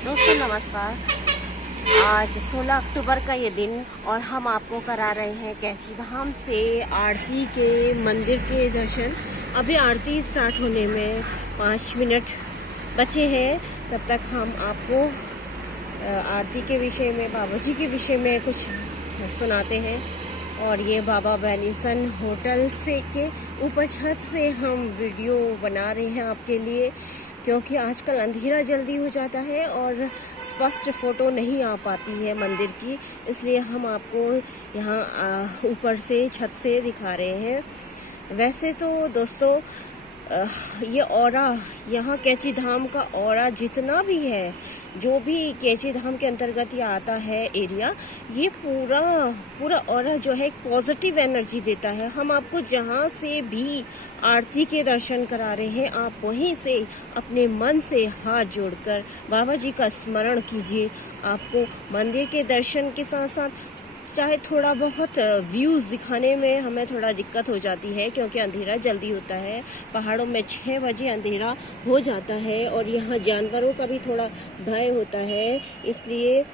दोस्तों नमस्कार। आज 16 अक्टूबर का ये दिन और हम आपको करा रहे हैं कैची धाम से आरती के मंदिर के दर्शन। अभी आरती स्टार्ट होने में 5 मिनट बचे हैं। तब तक हम आपको आरती के विषय में, बाबा जी के विषय में कुछ सुनाते हैं। और ये बाबा बेनिसन होटल से के ऊपर छत से हम वीडियो बना रहे हैं आपके लिए, क्योंकि आजकल अंधेरा जल्दी हो जाता है और स्पष्ट फोटो नहीं आ पाती है मंदिर की, इसलिए हम आपको यहाँ ऊपर से छत से दिखा रहे हैं। वैसे तो दोस्तों ये ऑरा, यहाँ कैची धाम का ऑरा जितना भी है, जो भी कैची धाम के अंतर्गत ये आता है एरिया, ये पूरा ऑरा जो है एक पॉजिटिव एनर्जी देता है। हम आपको जहाँ से भी आरती के दर्शन करा रहे हैं, आप वहीं से अपने मन से हाथ जोड़कर बाबा जी का स्मरण कीजिए। आपको मंदिर के दर्शन के साथ साथ चाहे थोड़ा बहुत व्यूज़ दिखाने में हमें थोड़ा दिक्कत हो जाती है, क्योंकि अंधेरा जल्दी होता है। पहाड़ों में 6 बजे अंधेरा हो जाता है और यहाँ जानवरों का भी थोड़ा भय होता है, इसलिए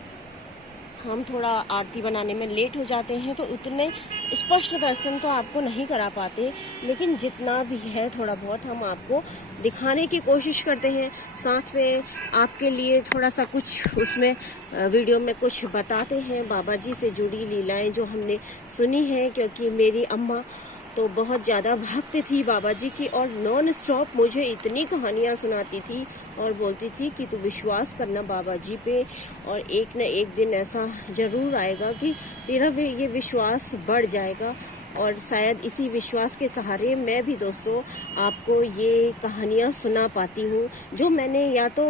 हम थोड़ा आरती बनाने में लेट हो जाते हैं, तो उतने स्पष्ट दर्शन तो आपको नहीं करा पाते, लेकिन जितना भी है थोड़ा बहुत हम आपको दिखाने की कोशिश करते हैं। साथ में आपके लिए थोड़ा सा कुछ उसमें वीडियो में कुछ बताते हैं, बाबा जी से जुड़ी लीलाएं जो हमने सुनी है, क्योंकि मेरी अम्मा तो बहुत ज़्यादा भक्त थी बाबा जी की और नॉन स्टॉप मुझे इतनी कहानियाँ सुनाती थी और बोलती थी कि तू विश्वास करना बाबा जी पे, और एक न एक दिन ऐसा ज़रूर आएगा कि तेरा ये विश्वास बढ़ जाएगा। और शायद इसी विश्वास के सहारे मैं भी दोस्तों आपको ये कहानियाँ सुना पाती हूँ, जो मैंने या तो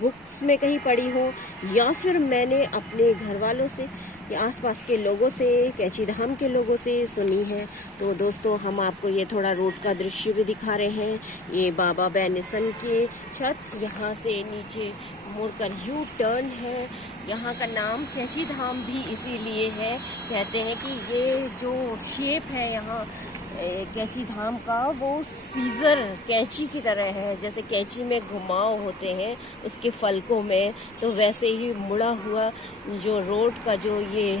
बुक्स में कहीं पढ़ी हो या फिर मैंने अपने घर वालों से या आसपास के लोगों से, कैची धाम के लोगों से सुनी है। तो दोस्तों हम आपको ये थोड़ा रोड का दृश्य भी दिखा रहे हैं। ये बाबा बेनिसन के छत, यहाँ से नीचे मुड़कर यू टर्न है। यहाँ का नाम कैची धाम भी इसीलिए है, कहते हैं कि ये जो शेप है यहाँ कैची धाम का, वो सीजर कैची की तरह है। जैसे कैची में घुमाव होते हैं उसके फलकों में, तो वैसे ही मुड़ा हुआ जो रोड का जो ये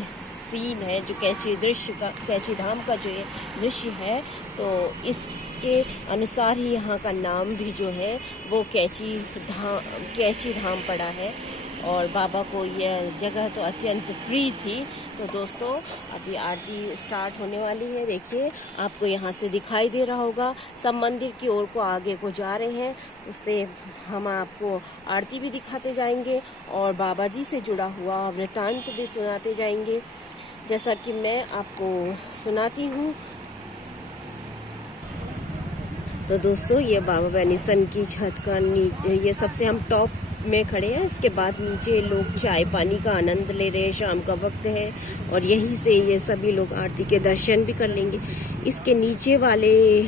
सीन है, जो कैची धाम का जो ये दृश्य है, तो इसके अनुसार ही यहाँ का नाम भी जो है वो कैची धाम पड़ा है। और बाबा को यह जगह तो अत्यंत प्रिय थी। तो दोस्तों अभी आरती स्टार्ट होने वाली है। देखिए आपको यहाँ से दिखाई दे रहा होगा, सब मंदिर की ओर को आगे को जा रहे हैं, उससे हम आपको आरती भी दिखाते जाएंगे और बाबा जी से जुड़ा हुआ वृतांत भी सुनाते जाएंगे, जैसा कि मैं आपको सुनाती हूँ। तो दोस्तों ये बाबा बेनिसन की छत का ये सबसे हम टॉप में खड़े हैं। इसके बाद नीचे लोग चाय पानी का आनंद ले रहे हैं, शाम का वक्त है और यहीं से ये सभी लोग आरती के दर्शन भी कर लेंगे। इसके नीचे वाले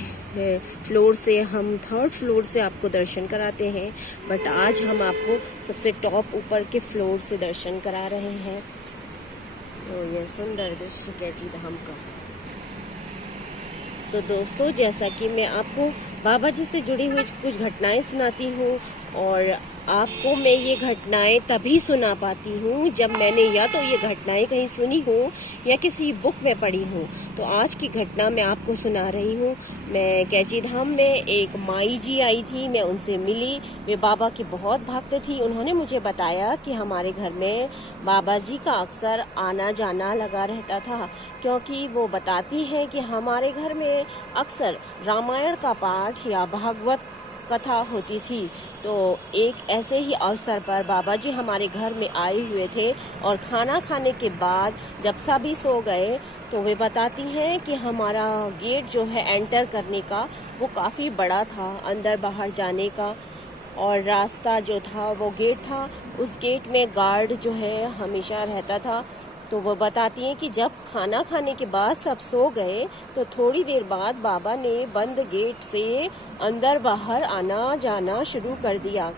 फ्लोर से, हम 3rd फ्लोर से आपको दर्शन कराते हैं, बट आज हम आपको सबसे टॉप ऊपर के फ्लोर से दर्शन करा रहे हैं। तो यह सुंदर दृश्य कैची धाम का। तो दोस्तों जैसा कि मैं आपको बाबा जी से जुड़ी हुई कुछ घटनाएं सुनाती हूँ, और आपको मैं ये घटनाएं तभी सुना पाती हूँ जब मैंने या तो ये घटनाएं कहीं सुनी हो या किसी बुक में पढ़ी हूँ। तो आज की घटना मैं आपको सुना रही हूँ। मैं कैची धाम में एक माई जी आई थी, मैं उनसे मिली। वे बाबा की बहुत भक्त थी। उन्होंने मुझे बताया कि हमारे घर में बाबा जी का अक्सर आना जाना लगा रहता था, क्योंकि वो बताती हैं कि हमारे घर में अक्सर रामायण का पाठ या भागवत कथा होती थी। तो एक ऐसे ही अवसर पर बाबा जी हमारे घर में आए हुए थे और खाना खाने के बाद जब सभी सो गए, तो वे बताती हैं कि हमारा गेट जो है एंटर करने का वो काफ़ी बड़ा था, अंदर बाहर जाने का, और रास्ता जो था वो गेट था, उस गेट में गार्ड जो है हमेशा रहता था। तो वो बताती हैं कि जब खाना खाने के बाद सब सो गए, तो थोड़ी देर बाद बाबा ने बंद गेट से अंदर बाहर आना जाना शुरू कर दिया।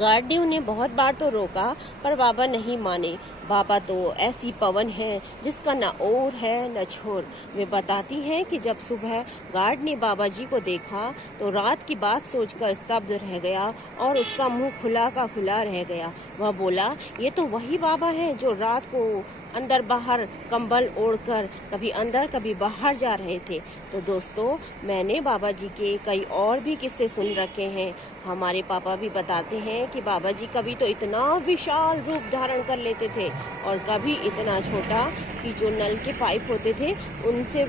गार्ड ने उन्हें बहुत बार तो रोका, पर बाबा नहीं माने। बाबा तो ऐसी पवन है जिसका न ओर है न छोर। वे बताती हैं कि जब सुबह गार्ड ने बाबा जी को देखा तो रात की बात सोचकर स्तब्ध रह गया और उसका मुंह खुला का खुला रह गया। वह बोला, ये तो वही बाबा हैं जो रात को अंदर बाहर कंबल ओढ़कर कभी अंदर कभी बाहर जा रहे थे। तो दोस्तों, मैंने बाबा जी के कई और भी किस्से सुन रखे हैं। हमारे पापा भी बताते हैं कि बाबा जी कभी तो इतना विशाल रूप धारण कर लेते थे और कभी इतना छोटा कि जो नल के पाइप होते थे उनसे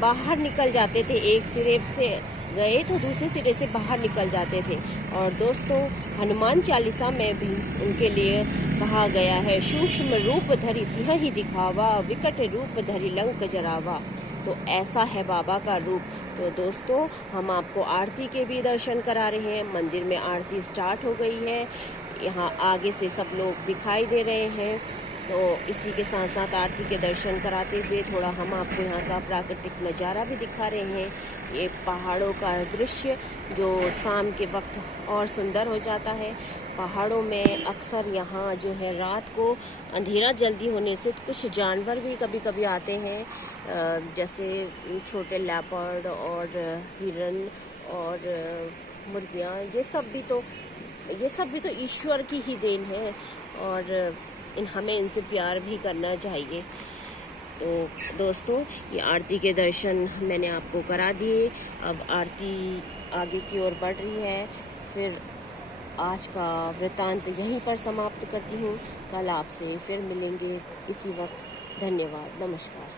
बाहर निकल जाते थे। एक सिरे से गए तो दूसरे सिरे से बाहर निकल जाते थे। और दोस्तों, हनुमान चालीसा में भी उनके लिए कहा गया है, सूक्ष्म रूप धरि सिंह ही दिखावा, विकट रूप धरि लंक जरावा। तो ऐसा है बाबा का रूप। तो दोस्तों, हम आपको आरती के भी दर्शन करा रहे हैं। मंदिर में आरती स्टार्ट हो गई है, यहाँ आगे से सब लोग दिखाई दे रहे हैं। तो इसी के साथ साथ आरती के दर्शन कराते हुए थोड़ा हम आपको यहाँ का प्राकृतिक नज़ारा भी दिखा रहे हैं। ये पहाड़ों का दृश्य जो शाम के वक्त और सुंदर हो जाता है। पहाड़ों में अक्सर यहाँ जो है रात को अंधेरा जल्दी होने से कुछ जानवर भी कभी कभी आते हैं, जैसे छोटे लेपर्ड और हिरन और मुर्गियाँ। ये सब भी तो ईश्वर की ही देन है और हमें इनसे प्यार भी करना चाहिए। तो दोस्तों, ये आरती के दर्शन मैंने आपको करा दिए। अब आरती आगे की ओर बढ़ रही है। फिर आज का वृतांत यहीं पर समाप्त करती हूँ। कल आपसे फिर मिलेंगे इसी वक्त। धन्यवाद, नमस्कार।